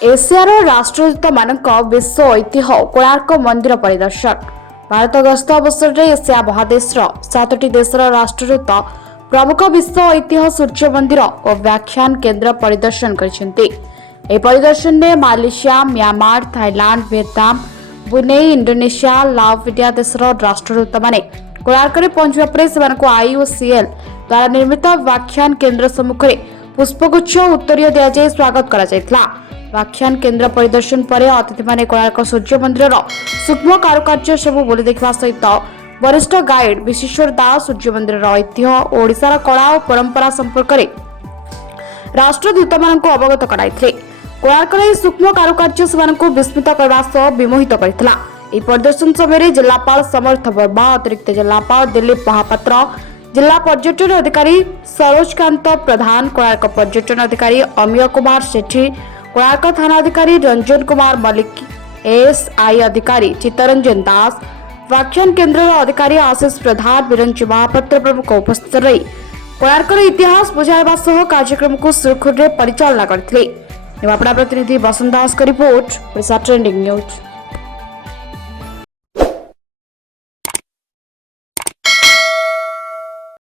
एशियार राष्ट्रदूत मानक विश्व ऐतिह्य कोणार्क मंदिर परिदर्शन। भारत गस्त अवसर में एशिया महादेशर 7टी देशर राष्ट्रदूत प्रमुख विश्व ऐतिह्य सूर्य मंदिर और व्याख्यान केन्द्र परिदर्शन करिसेंति। ए परिदर्शन में Malaysia, Myanmar, Thailand, Vietnam, Brunei, Indonesia, Laos देशर राष्ट्रदूत माने कोणार्क में पहुंचवा पर आईओसीएल द्वारा निर्मित व्याख्यान केन्द्र सम्मुख में पुष्पगुच्छ उत्तरीय दिजाई स्वागत करा। व्याख्यान केन्द्र परिदर्शन पर अतिथि माने कोणार्क सूर्य मंदिर सूक्ष्म कारुकार्य सबू बोली देखा सहित वरिष्ठ गाइड विश्वेश्वर दास सूर्य मंदिर ऐतिह्य और ओडिशार कला और परंपरा संपर्क में राष्ट्रदूत मान अवगत कराइथिले। कोणार्कर सूक्ष्म कारुकार्य से विस्मित करने सह विमोहित करथिला। ଏହି ପରିଦର୍ଶନ ସମୟରେ ଜିଲ୍ଲାପାଳ ସମର୍ଥ ବର୍ମା, ଅତିରିକ୍ତ ଜିଲ୍ଲାପାଳ ଦିଲ୍ଲୀପ ମହାପାତ୍ର, जिला पर्यटन अधिकारी सरोजकांत प्रधान, कोणार्क पर्यटन अधिकारी अमीय कुमार सेठी, कोणार्क थाना अधिकारी रंजन कुमार मलिक, एएसआई अधिकारी चित्तरंजन दास, व्याख्यान केन्द्र अधिकारी आशीष प्रधान, विरंची महापात्र प्रमुख उपस्थित रही कोणार्क इतिहास बुझाइबा सह कार्यक्रम को सुरखुरी परिचालना करथिले। निमापड़ा प्रतिनिधि बसंत दास का रिपोर्ट, ट्रेंडिंग न्यूज।